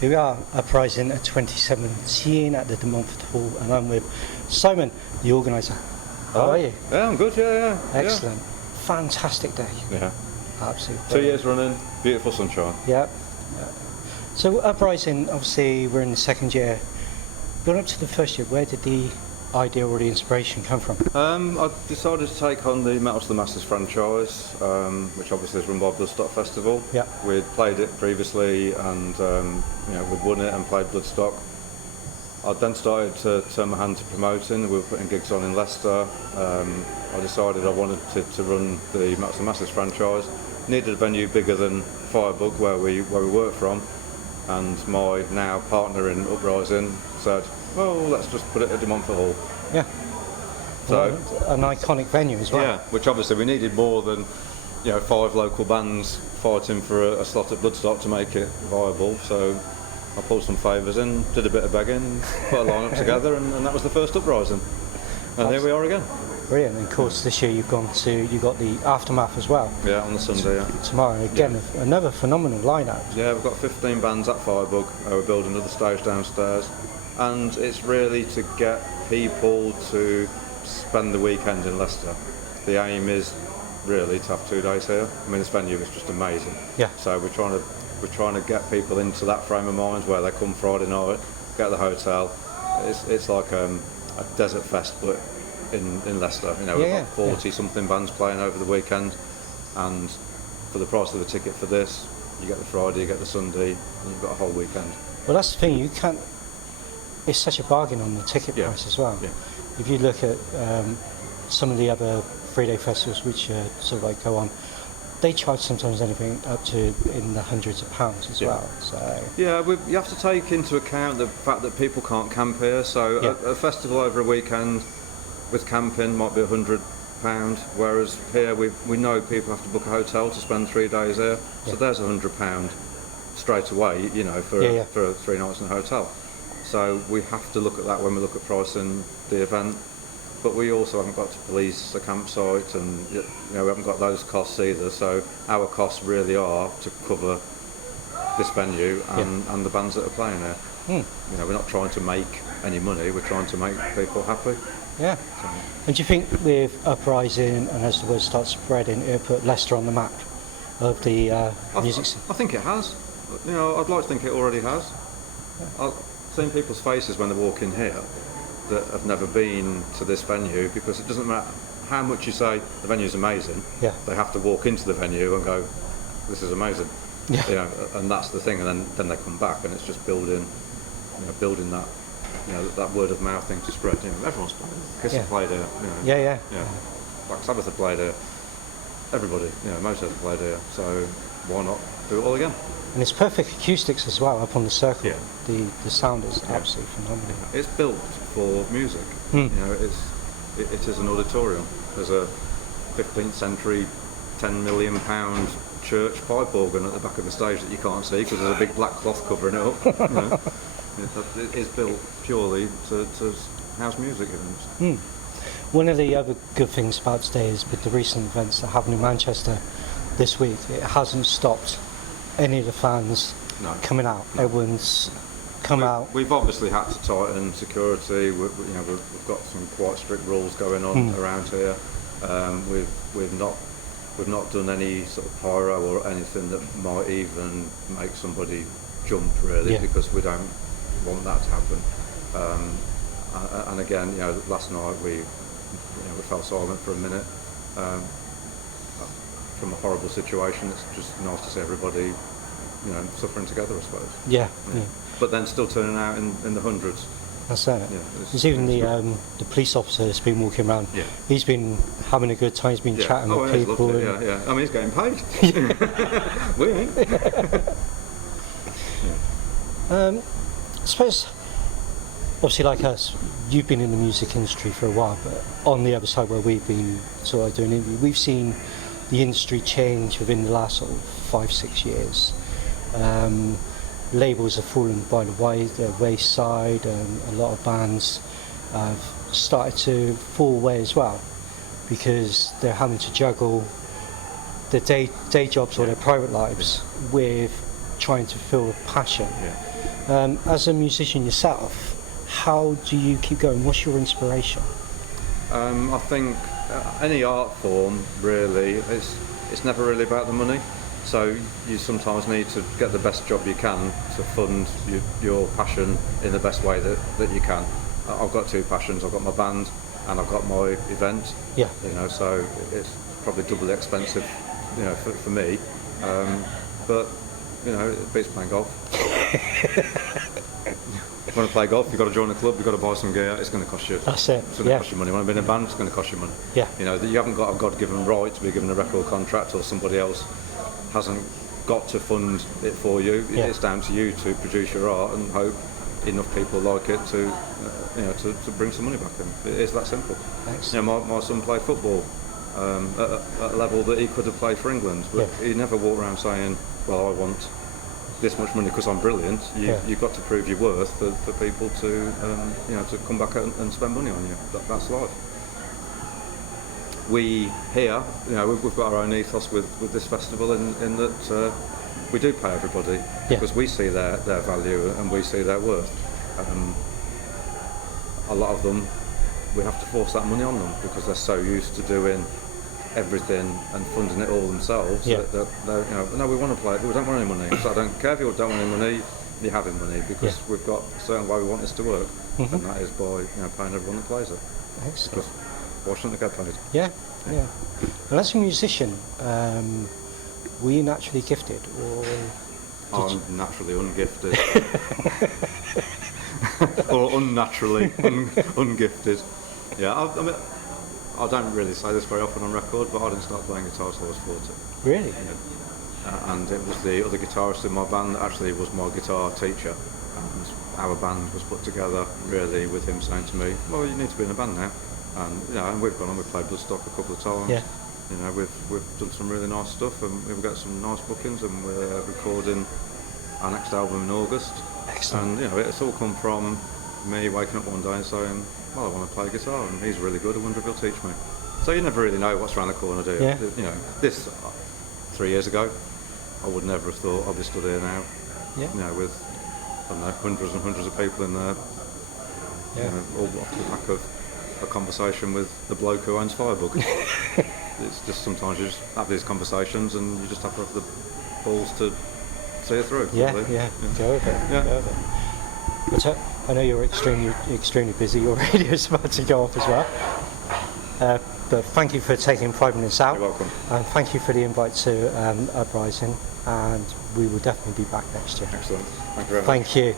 Here we are, Uprising at 2017 at the De Montfort Hall, and I'm with Simon, the organiser. How are you? Yeah, I'm good, yeah. Excellent. Fantastic day. Yeah. Absolutely. 2 years running, beautiful sunshine. Yeah. So Uprising, obviously we're in the second year. Going up to the first year, where did the idea or the inspiration come from? I decided to take on the Metal to the Masters franchise, which obviously is run by Bloodstock Festival. Yeah. We'd played it previously and we'd won it and played Bloodstock. I then started to turn my hand to promoting. We were putting gigs on in Leicester. I decided I wanted to run the Metal to the Masters franchise. Needed a venue bigger than Firebug where we work from, and my now partner in Uprising said, well, let's just put it at De Montfort Hall. Yeah. So an iconic venue as well. Yeah, which obviously we needed more than 5 local bands fighting for a slot at Bloodstock to make it viable. So I pulled some favours in, did a bit of begging, put a lineup together, and that was the first Uprising. And here we are again. Brilliant. And of course, this year you got the Aftermath as well. Yeah, on the Sunday. Yeah. Tomorrow again, another phenomenal lineup. Yeah, we've got 15 bands at Firebug. We're building another stage downstairs, and it's really to get people to spend the weekend in Leicester. The aim is really to have 2 days here. I mean, this venue is just amazing. Yeah. So we're trying to get people into that frame of mind where they come Friday night, get the hotel. It's like a desert fest, but in Leicester. We've got 40 something bands playing over the weekend, and for the price of the ticket for this, you get the Friday, you get the Sunday, and you've got a whole weekend. Well, that's the thing, it's such a bargain on the ticket price as well. Yeah. If you look at some of the other 3-day festivals which sort of like go on, they charge sometimes anything up to in the hundreds of pounds as well. So yeah, you have to take into account the fact that people can't camp here. So a festival over a weekend with camping might be £100, whereas here we know people have to book a hotel to spend 3 days here. So there's £100 straight away, for 3 nights in a hotel. So we have to look at that when we look at pricing the event. But we also haven't got to police the campsite, and we haven't got those costs either. So our costs really are to cover this venue and the bands that are playing here. We're not trying to make any money. We're trying to make people happy. Yeah. So. And do you think with Uprising, and as the word starts spreading, it'll put Leicester on the map of the music scene? I think it has. I'd like to think it already has. Yeah. I've seen people's faces when they walk in here that have never been to this venue, because it doesn't matter how much you say the venue's amazing. Yeah. They have to walk into the venue and go, "This is amazing." Yeah. And that's the thing. And then they come back, and it's just building that. That word of mouth thing to spread. Everyone's played it. Kiss have played here. Yeah. Black Sabbath have played here. Everybody, Motorhead have played here. So why not do it all again? And it's perfect acoustics as well up on the circle. Yeah. The sound is absolutely phenomenal. It's built for music. It is an auditorium. There's a 15th century £10 million church pipe organ at the back of the stage that you can't see because there's a big black cloth covering it up. It is built purely to house music events. One of the other good things about today is with the recent events that happened in Manchester this week, it hasn't stopped any of the fans coming out. No. Everyone's come out. We've obviously had to tighten security. We've got some quite strict rules going on around here. We've not done any sort of pyro or anything that might even make somebody jump, really, because we don't want that to happen. And again, last night we fell silent for a minute from a horrible situation. It's just nice to see everybody, suffering together, I suppose. Yeah. But then still turning out in the hundreds. That's it. Yeah, there's even the police officer that's been walking around. Yeah. He's been having a good time. He's been chatting with people. Yeah. I mean, he's getting paid. We ain't. I suppose, obviously, like us, you've been in the music industry for a while, but on the other side where we've been sort of doing interview, we've seen the industry change within the last sort of 5-6 years. Labels have fallen by the wayside, and a lot of bands have started to fall away as well, because they're having to juggle their day jobs or their private lives with trying to feel a passion. As a musician yourself, how do you keep going? What's your inspiration? I think any art form really it's never really about the money. So you sometimes need to get the best job you can to fund your passion in the best way that you can. I've got two passions. I've got my band and I've got my event. Yeah. You know, so it's probably doubly expensive, you know, for me. But you know, it beats playing golf. If you want to play golf, you've got to join a club, you've got to buy some gear, it's going to cost you. That's it. It's going to cost you money. When I'm in a band, it's going to cost you money. Yeah. You know, you haven't got a God-given right to be given a record contract, or somebody else hasn't got to fund it for you. Yeah. It's down to you to produce your art and hope enough people like it to, you know, to bring some money back in. It is that simple. Thanks. You know, my son played football at a level that he could have played for England, but he never walked around saying, well, I want this much money because I'm brilliant. You've got to prove your worth for people to, you know, to come back and spend money on you. That's life. We here, you know, we've got our own ethos with this festival in that we do pay everybody because we see their value and we see their worth. A lot of them, we have to force that money on them because they're so used to doing everything and funding it all themselves that they're, you know, no, we want to play, we don't want any money. So I don't care if you don't want any money, you're having money because we've got a certain way we want this to work, and that is by, you know, paying everyone that plays it. Excellent. Because why shouldn't they get paid? Yeah. And as a musician, were you naturally gifted, or? I'm naturally ungifted. Or unnaturally ungifted. Yeah, I mean, I don't really say this very often on record, but I didn't start playing guitar till I was 40. Really? Yeah. And it was the other guitarist in my band that actually was my guitar teacher. And our band was put together really with him saying to me, well, you need to be in a band now. And you know, and we've gone on, we've played Bloodstock a couple of times. Yeah. You know, we've done some really nice stuff, and we've got some nice bookings, and we're recording our next album in August. Excellent. And you know, it's all come from me waking up one day and saying, well, I want to play guitar, and he's really good, I wonder if he'll teach me. So you never really know what's around the corner, do you? Yeah. You know, this 3 years ago, I would never have thought I'd be stood here now. Yeah. You know, with, I don't know, hundreds and hundreds of people in there. Yeah. You know, all off the back of a conversation with the bloke who owns Firebug. It's just sometimes you just have these conversations and you just have to have the balls to see it through. Yeah. Probably. Go with it. Yeah. Go with it. But I know you're extremely busy. Your radio's about to go off as well. But thank you for taking 5 minutes out. You're welcome. And thank you for the invite to UPRISING. And we will definitely be back next year. Excellent. Thank you very much. Thank you.